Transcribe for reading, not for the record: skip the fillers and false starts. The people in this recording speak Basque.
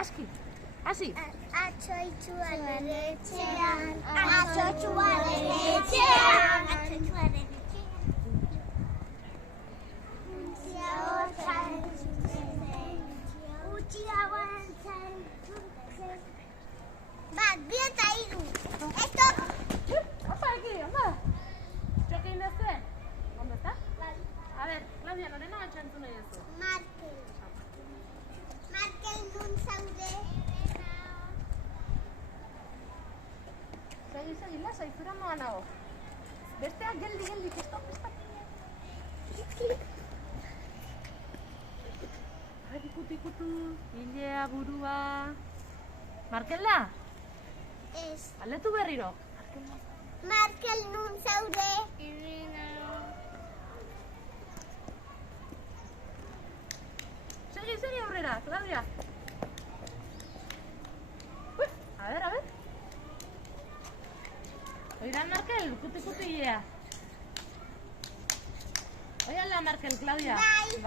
aski, hasi. Atzo itxuaren etxean, atzo itxuaren etxean, atzo itxuaren etxean. Utzia hotzan zuzen, utzia hotzan zuzen. Bat, bi eta hiru. Esto. Opa, aquí, onda. Txokin dezue? ¿Dónde está? A ver, Claudia, norena batxa entzun nahi duzu. Markel. Markel nun zaude. Segi, lasai, zura moa nago. Bestea, geldi, stop. Ikutu, hilea, burua. Markel da? Ez. Aldetu berriro. Markel nun zaude. Segi aurrera, Claudia. Uy, a ver. Oiran, Markel, ikutu hilea. Oiala, Markel, Claudia. Bai.